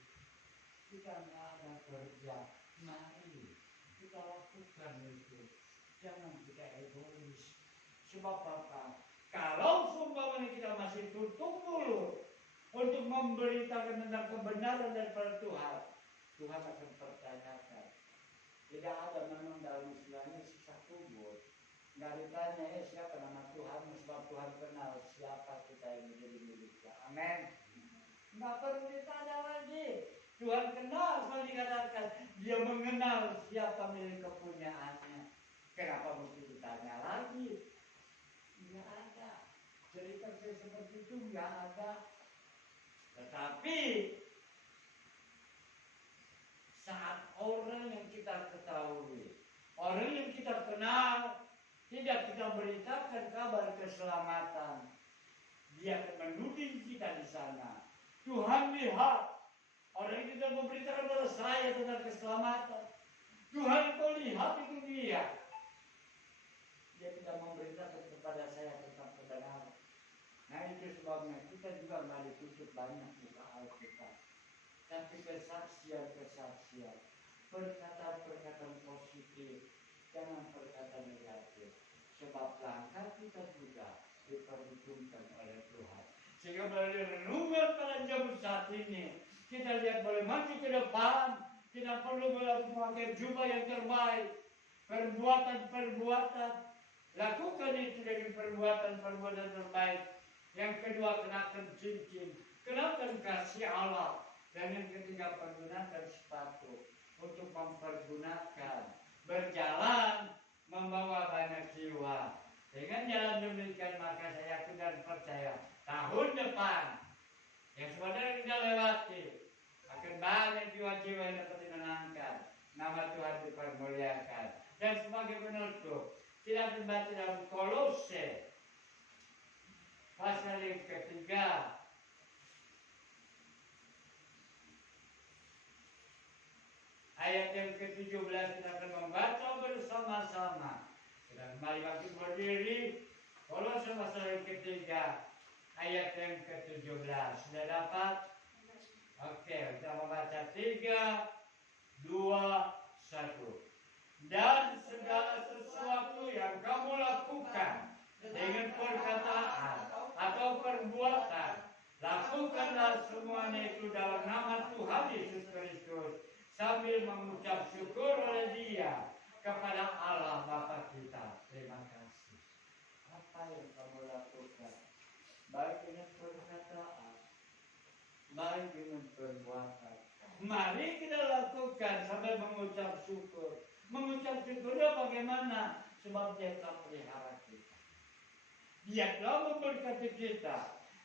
kita nggak ada kerja, mari kita lakukan itu. Jangan kita egois. Sebab apa? Kalau seumpamanya kita masih tutup mulut untuk memberitakan tentang kebenaran daripada Tuhan, Tuhan akan pertanyakan. Tidak ada memang dalam istilahnya siksa kubur. Nggak ditanya siapa nama Tuhan, sebab Tuhan kenal siapa kita yang menjadi miliknya. Amin. Nggak perlu ditanya lagi. Tuhan kenal, kalau dikatakan dia mengenal siapa milik kepunyaannya. Kenapa mesti ditanya lagi? Nggak ada. Cerita seperti itu nggak ada. Tetapi saat orang yang kita ketahui, orang yang kita kenal, tidak kita beritakan kabar keselamatan, dia akan menuding kita di sana. Tuhan lihat, orang yang tidak memberitakan kepada saya tentang keselamatan. Tuhan kau lihat itu dia. Dia tidak memberitakan kepada saya tentang kebenaran. Nah itu sebabnya kita juga nggak ditutup banyak buka Alkitab. Tapi kesaksian, perkataan-perkataan positif, jangan perkataan negatif. Sebab langkah kita juga diperhitungkan oleh Tuhan. Sehingga melalui renungan pada jam saat ini, kita lihat boleh maju ke depan, tidak perlu memakai jubah yang terbaik. Perbuatan-perbuatan, lakukan itu dengan perbuatan-perbuatan terbaik. Yang kedua, kenakan cincin, kenakan kasih Allah. Dan yang ketiga, pergunakan sepatu untuk mempergunakan berjalan membawa banyak jiwa. Dengan jalan demikian maka saya yakin dan percaya tahun depan yang sebenarnya kita lewati akan banyak jiwa-jiwa yang dapat dimenangkan, nama Tuhan dipermuliakan. Dan sebagai penutup, kita membaca dalam Kolose pasal yang ketiga. Ayat yang ke-17 kita akan membaca bersama-sama. Kita kembali bangkit berdiri. Kolose pasal yang ketiga, ayat yang ke-17. Sudah dapat? Oke, kita membaca 3, 2, 1. Dan segala sesuatu yang kamu lakukan dengan perkataan atau perbuatan, lakukanlah semuanya itu dalam nama Tuhan Yesus Kristus, sambil mengucap syukur oleh Dia kepada Allah Bapa kita. Terima kasih. Apa yang kamu lakukan, baik dengan perkataan, baik dengan perbuatan, mari kita lakukan sambil mengucap syukur. Mengucap syukurnya bagaimana? Sebab Dia telah pelihara kita. Dia telah memberkati kita.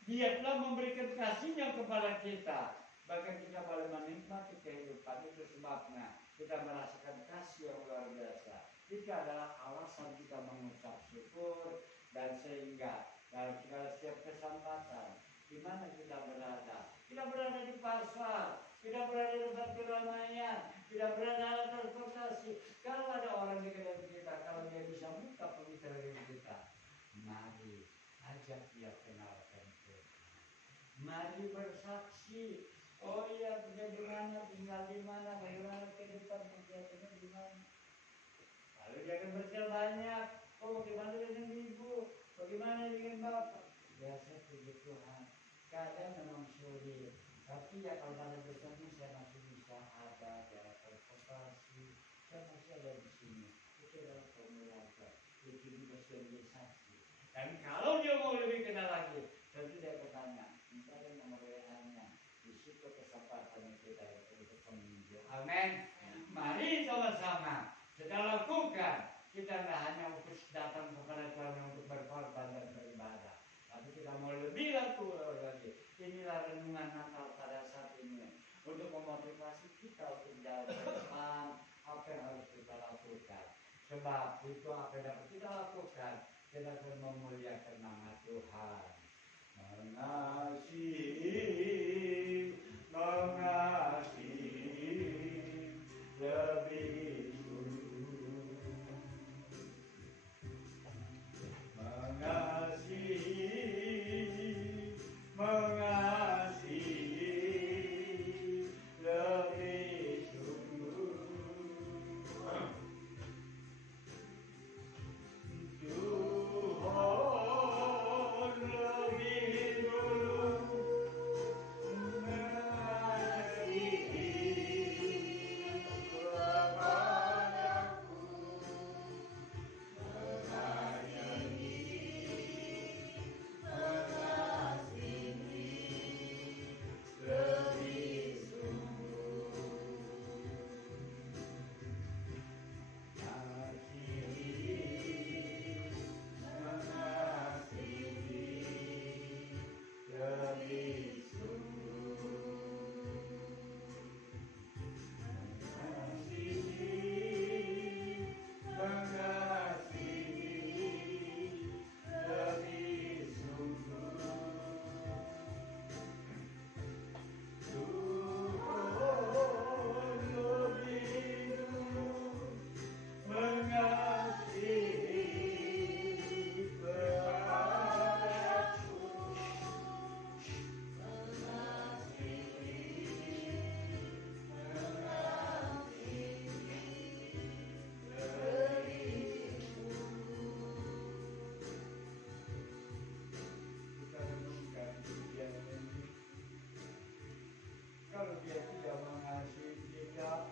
Dia telah memberikan kasih-Nya kepada kita. Bahkan kita boleh menikmati kehidupan. Itu sebabnya kita merasakan kasih yang luar biasa. Itu adalah alasan kita mengucap syukur. Dan sehingga dalam segala setiap kesempatan, di mana kita berada? Kita berada di pasar, kita berada di tempat keramaian, kita berada dalam transportasi. Kalau ada orang di dekat kita, kalau dia bisa buka pemikiran kita, mari ajak dia kenalkan Tuhan. Mari bersaksi. Oh iya, kerja di mana, tinggal di mana, bagaimana kehidupan kegiatannya di mana. Lalu dia akan bercerita banyak. Oh, bagaimana dengan ibu? Bagaimana dengan bapak? Biasa puji Tuhan. Keadaan memang sulit. Tapi ya kalau pada besarnya saya masih bisa ada dalam transportasi. Saya masih ada di sini. Itu adalah kemuliaan. Itu juga sebagai saksi. Dan kalau dia mau lebih kenal lagi, tentu dia bertanya. Minta ada nomor WA-nya. Di situ kesempatan kita untuk menunjuk. Amin. Mari sama-sama kita lakukan. Kita tidak hanya untuk datang kepada Tuhan untuk berkorban dan beribadah, tapi kita mau lebih lagi. Inilah renungan Natal pada saat ini untuk memotivasi kita untuk jalan ke depan. Apa yang harus kita lakukan? Sebab itu apa yang dapat kita lakukan, kita akan memuliakan nama Tuhan. Mengasihi lebih sungguh mengasihi, mengasihi lebih sungguh. Tuhan lebih dulu mengasihi kepadaku, lebih sungguh mengasihi, mengasihi lebih sungguh mengasihi, mengasihi lebih sungguh. Tuhan lebih dulu mengasihi kepadaku, kita renungkan kebiasaan ini. Kalau dia tidak mengasihi kita,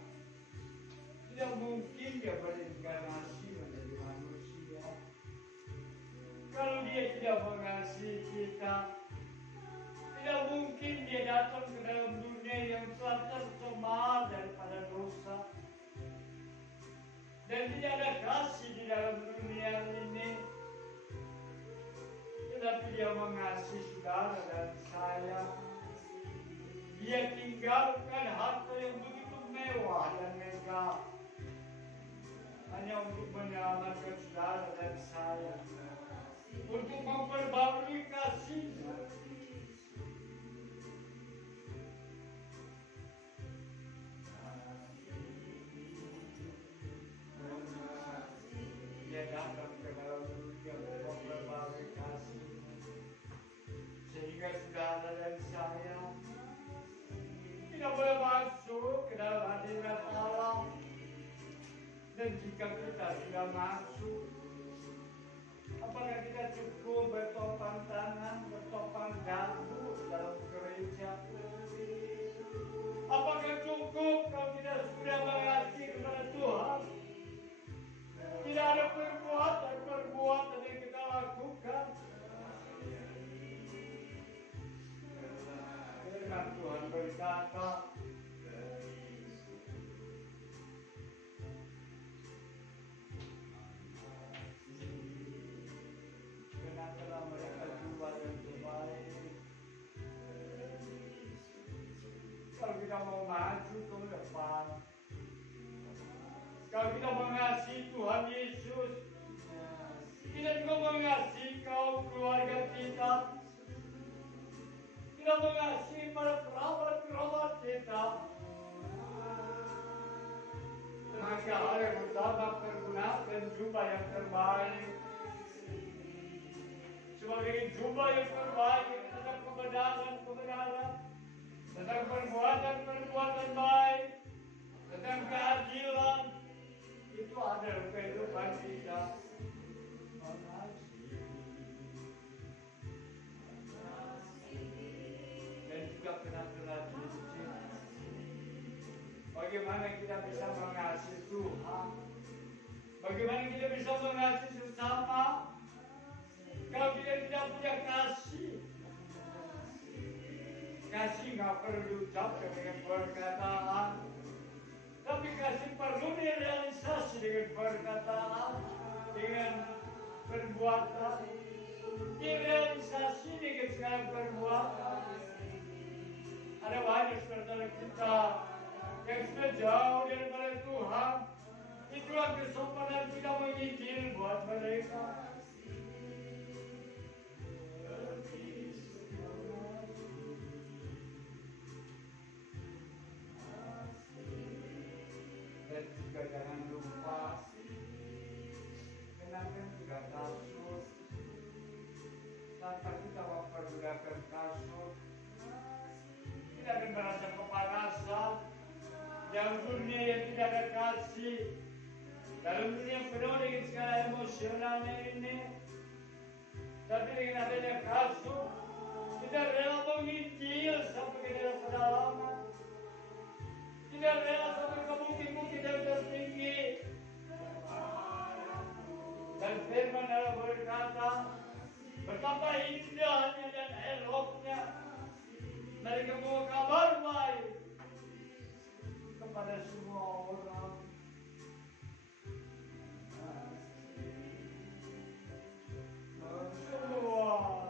tidak mungkin dia berinkarnasi menjadi manusia. Kalau dia tidak mengasihi kita, tidak mungkin dia datang ke dalam dunia yang telah tercemar daripada dosa. Dan tidak ada kasih di dalam dunia ini. Tetapi dia mengasihi saudara dan saya. Dia tinggalkan harta yang begitu mewah dan megah hanya untuk menyelamatkan saudara dan saya, untuk memperbarui kasihnya. Dia datang ke dalam dunia untuk memperbarui kasih, sehingga saudara dan saya tidak boleh masuk ke dalam hadirat Allah. Dan jika kita sudah masuk, apakah kita cukup bertopang tangan, bertopang dagu dalam gereja? Apakah cukup kalau kita sudah mengasihi kepada Tuhan? Tidak ada perbuatan yang kita lakukan. Firman Tuhan berkata, kenakalah mereka jumpa yang terbaik. Kalau kita mau maju ke depan, kalau kita mengasihi Tuhan Yesus, kita juga mengasihi kaum keluarga kita, kita mengasihi para kerabat kita. Maka hal yang utama pergunakan jubah yang terbaik. Sebagai jubah yang terbaik tentang kebenaran, tentang perbuatan baik, tentang keadilan. Itu adalah kehidupan kita. Dan juga kenal-kenal cincin. Bagaimana kita bisa mengasihi Tuhan? Bagaimana kita bisa mengasihi sesama? Kalau kita tidak punya kasih, kasih nggak perlu diucapkan dengan perkataan, tapi kasih perlu direalisasi dengan perkataan, dengan perbuatan, direalisasi dengan segala perbuatan. Ada banyak saudara kita yang sudah jauh daripada Tuhan. Itulah kesopanan kita menginjil buat mereka. tanpa kita mempergunakan kasut. Kita akan merasa kepanasan. Yang dunia yang tidak ada kasih. Dalam dunia penuh dengan segala emosionalnya ini. Tapi dengan adanya kasut, kita rela menginjil sampai ke dalam pedalaman. Tidak rela sampai ke bukit-bukit yang tertinggi. Dan firman Allah berkata, betapa indahnya dan eloknya mereka membawa kabar baik kepada semua orang. Semua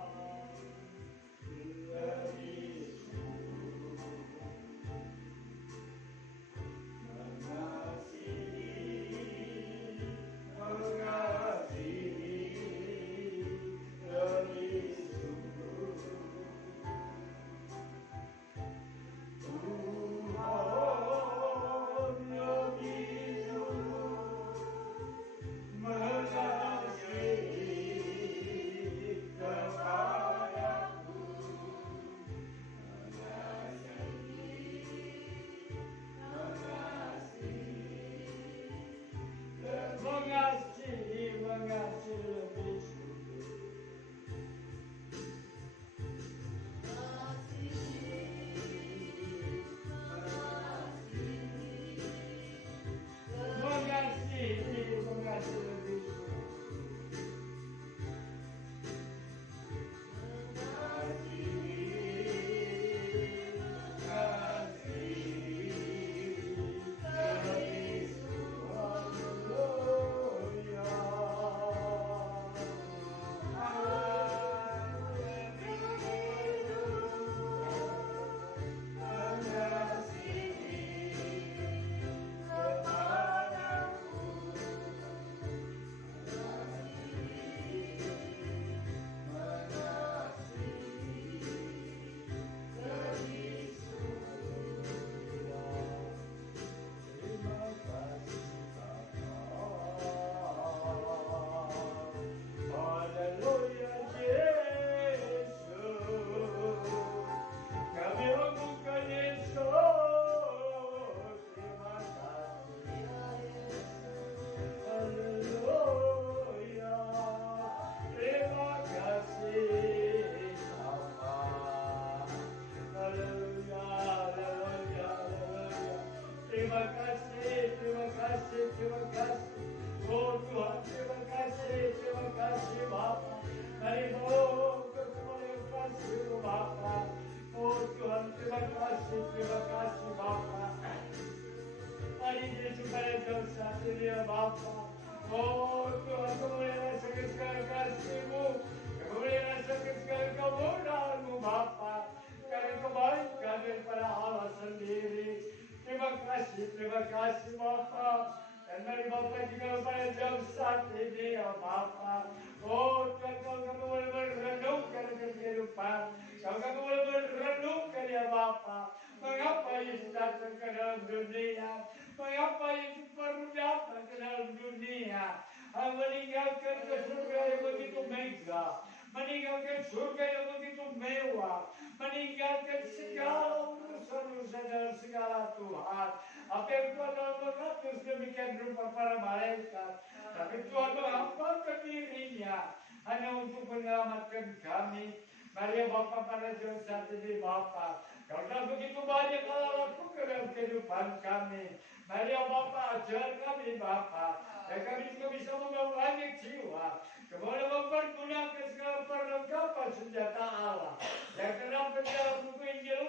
terima kasih Bapa. Dan mari Bapa juga pada jam saat ini ya Bapa. Oh Tuhan, kalau kami boleh merenungkan kehidupan, kalau kami boleh merenungkan ya Bapa, mengapa Yesus datang ke dalam dunia, mengapa Yesus perlu datang ke dalam dunia, meninggalkan ke surga yang begitu megah, meninggalkan surga yang begitu mewah, meninggalkan segala urusan-urusan dan segala Tuhan. Apa yang Tuhan telah mengatur demikian rupa para malaikat, tapi Tuhan menghamparkan dirinya hanya untuk menyelamatkan kami. Mari ya Bapa, pada saat ini Bapa, karena begitu banyak Allah lakukan dalam kehidupan kami. Mari ya Bapa, ajar kami Bapa, dan kami juga bisa membawa banyak jiwa, kemudian mempergunakan segala perlengkapan senjata Allah yang terdapat dalam buku Injil.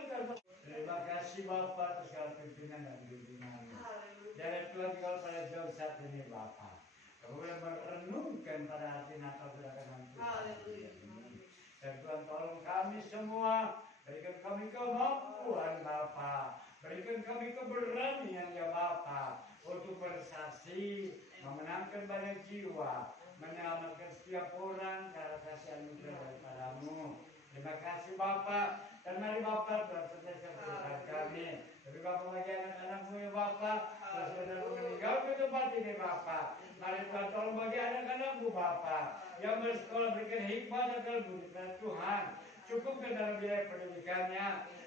Terima kasih Bapa atas segala pimpinan dan bimbingan. Dan Tuhan juga pada jauh saat ini Bapa, kemudian merenungkan pada hati Natal kedatangan Tuhan. Dan Tuhan tolong kami semua, berikan kami kemampuan Bapa, berikan kami keberanian ya Bapa, untuk bersaksi, memenangkan banyak jiwa, menyelamatkan setiap orang karena kasih anugerah daripadamu. Terima kasih Bapa, dan mari Bapa bersertai kami. Tapi Bapa bagi anak-anakmu ya Bapa, yang sudah meninggalkan tempat ini Bapa, mari Tuhan tolong bagi anak-anakmu Bapa, yang bersekolah berikan hikmah ibadah kalbu kepada Tuhan. Cukupkan dalam biaya pendidikannya.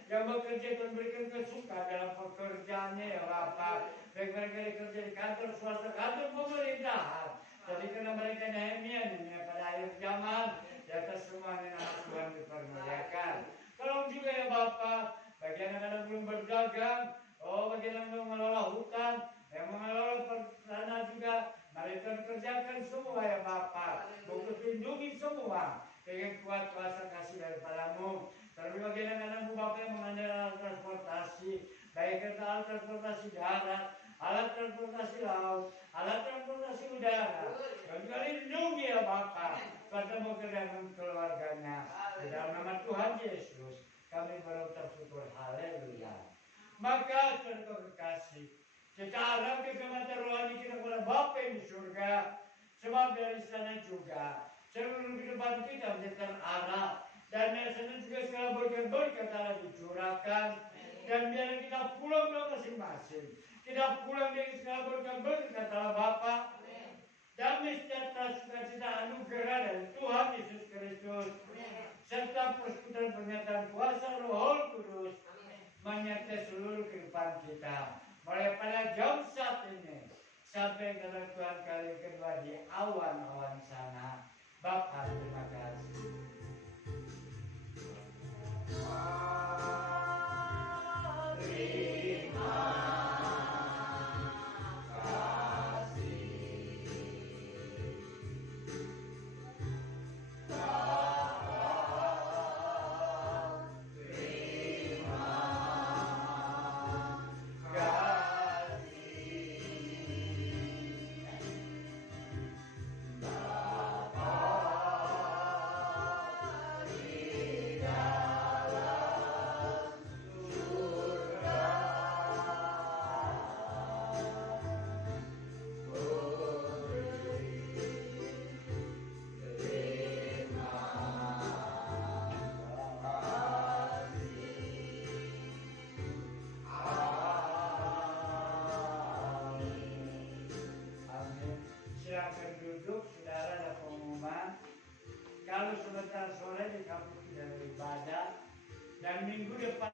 Yang bekerja Tuhan berikan kesukaan dalam pekerjaannya ya Bapak. Baik mereka kerja di kantor swasta, kantor pemerintahan. Jadi karena mereka Nehemia pada akhir zaman, di atas semuanya nama Tuhan dipermuliakan. Tolong juga ya Bapak, bagi anak-anak belum berdagang, bagi anak belum mengelola hutan, yang mengelola tanah juga, mereka kerjakan semua ya Bapak. Untuk lindungi semua dengan kuat kuasa kasih daripadamu. Terlebih bagi anak-anakmu Bapak yang mengandalkan alat transportasi, baik kereta alat transportasi darat, alat transportasi laut, alat transportasi udara. Dan juga lindungi ya Bapak, pada bekerja dengan keluarganya. Di dalam nama Tuhan Yesus, kami berucap syukur. Haleluya. Maka saudara kekasih, kita harapkan kematian rohani kita kepada Bapa yang di surga. Sebab dari sana juga seluruh kehidupan kita menjadi terarah. Dan dari sana juga segala berkat-berkat Allah dicurahkan. Dan biar kita pulang ke masing-masing. Kita pulang dengan segala berkat-berkat Allah Bapa. Damai sejahtera sukacita anugerah dari Tuhan Yesus Kristus. Serta persekutuan pernyataan kuasa Roh Kudus. Menyertai seluruh kehidupan kita. Mulai pada jam saat ini sampai kepada Tuhan kali kedua di awan-awan sana. Bapa terima kasih. Silakan duduk, saudara, ada pengumuman. Kalau sebentar sore di kampus tidak beribadah dan minggu depan